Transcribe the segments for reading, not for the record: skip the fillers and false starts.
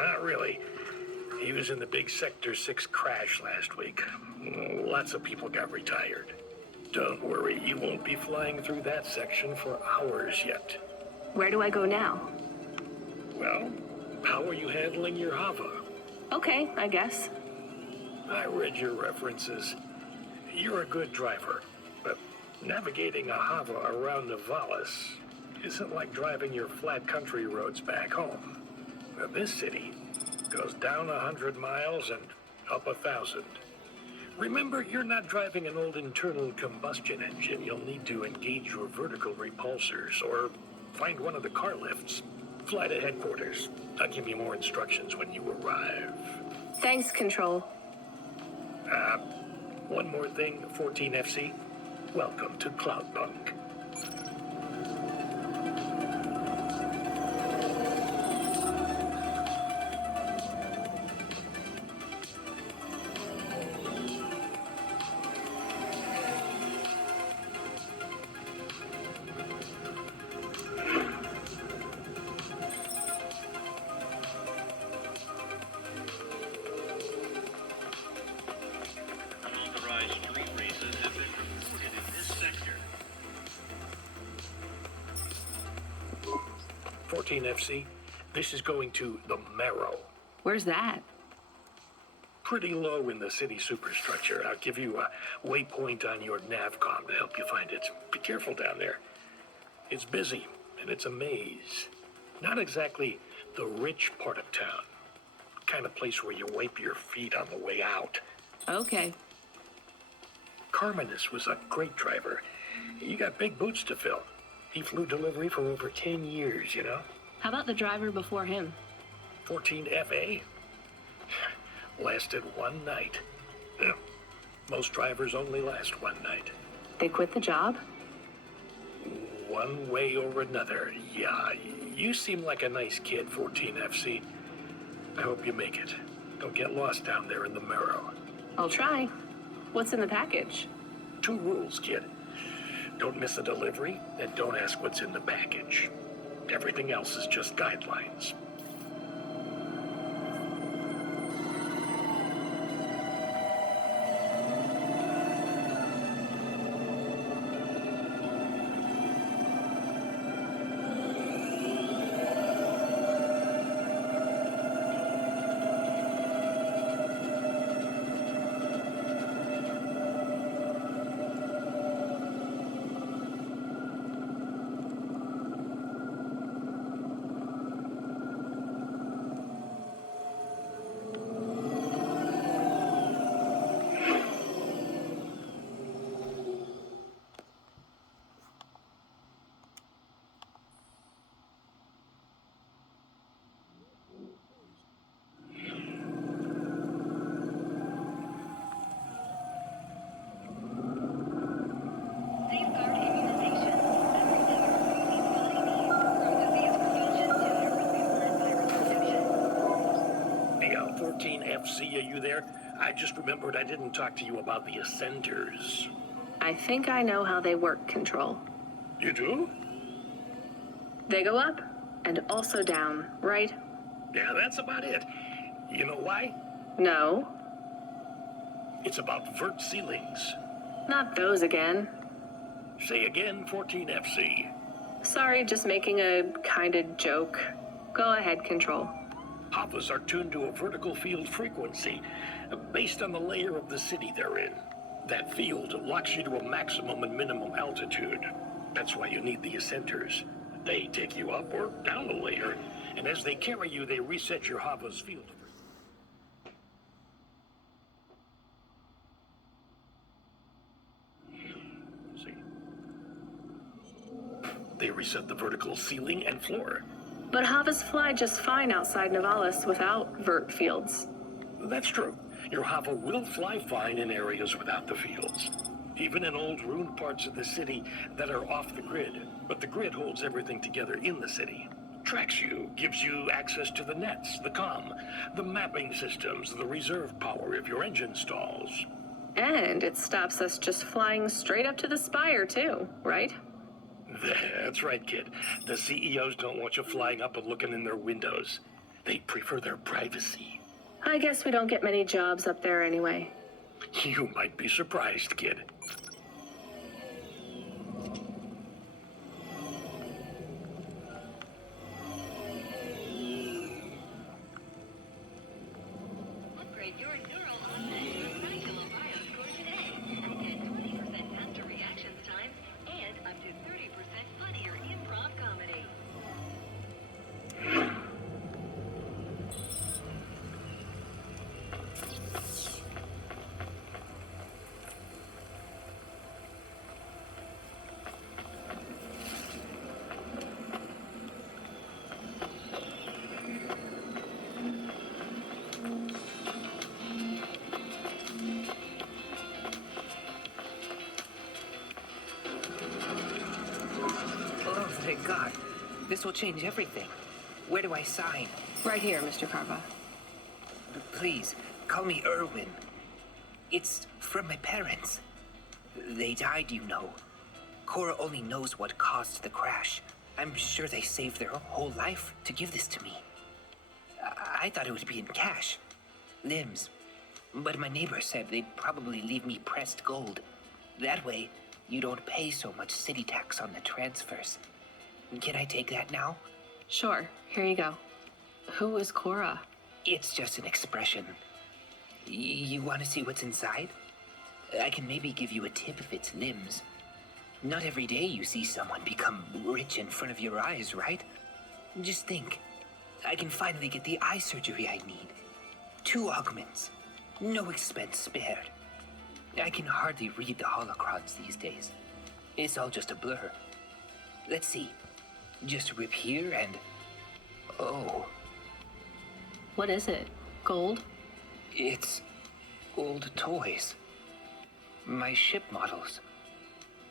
Not really. He was in the big Sector 6 crash last week. Lots of people got retired. Don't worry, you won't be flying through that section for hours yet. Where do I go now? Well, how are you handling your Hava? Okay, I guess. I read your references. You're a good driver, but navigating a Hava around Nivalis isn't like driving your flat country roads back home. Now, this city goes down 100 miles and up 1,000. Remember, you're not driving an old internal combustion engine. You'll need to engage your vertical repulsors or find one of the car lifts. Fly to headquarters. I'll give you more instructions when you arrive. Thanks, Control. One more thing, 14FC. Welcome to Cloudpunk. Unauthorized street races have been reported in this sector. 14FC, this is going to the Marrow. Where's that? Pretty low in the city superstructure. I'll give you a waypoint on your navcom to help you find it. Be careful down there. It's busy, and it's a maze. Not exactly the rich part of town. Kind of place where you wipe your feet on the way out. Okay. Carmenus was a great driver. You got big boots to fill. He flew delivery for over 10 years, you know? How about the driver before him? 14FA? Lasted one night. Yeah. Most drivers only last one night. They quit the job? One way or another, yeah. You seem like a nice kid, 14FC. I hope you make it. Don't get lost down there in the Marrow. I'll try. What's in the package? 2 rules, kid. Don't miss a delivery, and don't ask what's in the package. Everything else is just guidelines. FC, are you there? I just remembered I didn't talk to you about the Ascenders. I think I know how they work, Control. You do? They go up and also down, right? Yeah, that's about it. You know why? No. It's about vert ceilings. Not those again. Say again, 14FC. Sorry, just making a kind of joke. Go ahead, Control. Havas are tuned to a vertical field frequency based on the layer of the city they're in. That field locks you to a maximum and minimum altitude. That's why you need the Ascenders. They take you up or down a layer, and as they carry you, they reset your Hava's field. See? They reset the vertical ceiling and floor. But Havas fly just fine outside Nivalis without vert fields. That's true. Your Hava will fly fine in areas without the fields. Even in old ruined parts of the city that are off the grid. But the grid holds everything together in the city. Tracks you, gives you access to the nets, the comm, the mapping systems, the reserve power if your engine stalls. And it stops us just flying straight up to the spire, too, right? That's right, kid. The CEOs don't want you flying up and looking in their windows. They prefer their privacy. I guess we don't get many jobs up there anyway. You might be surprised, kid. Upgrade your neural offset with Ryzen BioScore today and get 20% faster reactions times and up to 30% funnier improv comedy. Oh, thank God. This will change everything. Where do I sign? Right here, Mr. Carva. Please, call me Erwin. It's from my parents. They died, you know. Cora only knows what caused the crash. I'm sure they saved their whole life to give this to me. I thought it would be in cash. Limbs. But my neighbor said they'd probably leave me pressed gold. That way, you don't pay so much city tax on the transfers. Can I take that now? Sure, here you go. Who is Cora? It's just an expression. You want to see what's inside? I can maybe give you a tip if it's limbs. Not every day you see someone become rich in front of your eyes, right? Just think. I can finally get the eye surgery I need. 2 augments. No expense spared. I can hardly read the holocrons these days. It's all just a blur. Let's see. Just rip here and... Oh, What is it? Gold? it's old toys. My ship models.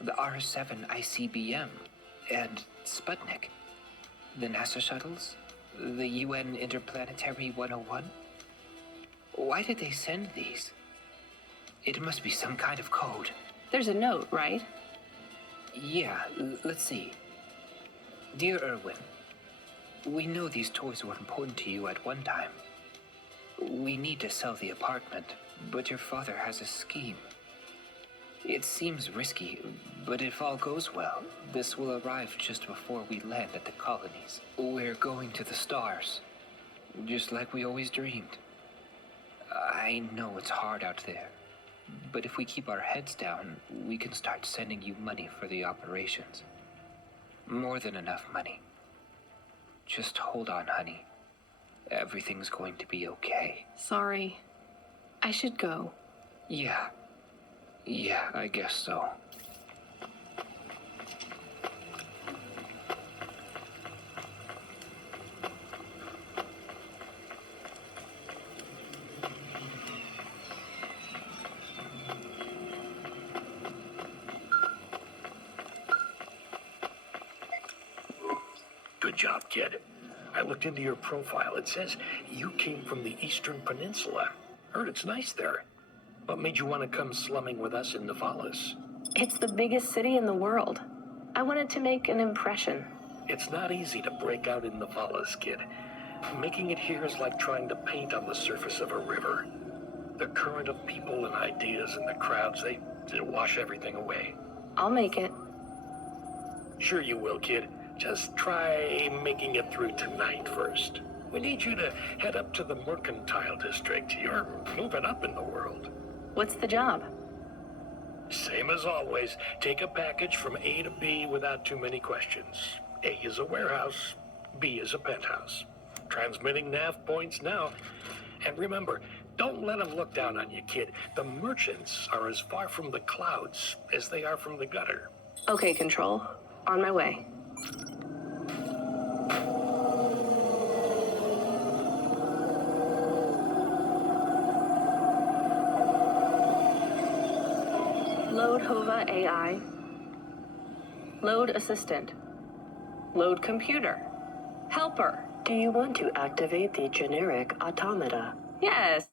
The R7 ICBM and Sputnik. The NASA shuttles. The UN Interplanetary 101. Why did they send these? It must be some kind of code. There's a note, right? Yeah, let's see. Dear Erwin, we know these toys were important to you at one time. We need to sell the apartment, but your father has a scheme. It seems risky, but if all goes well, this will arrive just before we land at the colonies. We're going to the stars, just like we always dreamed. I know it's hard out there, but if we keep our heads down, we can start sending you money for the operations. More than enough money. Just hold on, honey. Everything's going to be okay. Sorry. I should go. Yeah, I guess so. Good job, kid. I looked into your profile. It says you came from the Eastern Peninsula. Heard it's nice there. What made you want to come slumming with us in Navalis? It's the biggest city in the world. I wanted to make an impression. It's not easy to break out in Navalis, kid. Making it here is like trying to paint on the surface of a river. The current of people and ideas and the crowds, they wash everything away. I'll make it. Sure you will, kid. Just try making it through tonight first. We need you to head up to the Mercantile District. You're moving up in the world. What's the job? Same as always. Take a package from A to B without too many questions. A is a warehouse. B is a penthouse. Transmitting nav points now. And remember, don't let them look down on you, kid. The merchants are as far from the clouds as they are from the gutter. Okay, Control. On my way. Load Hova AI. Load Assistant. Load Computer. Helper. Do you want to activate the generic automata? Yes.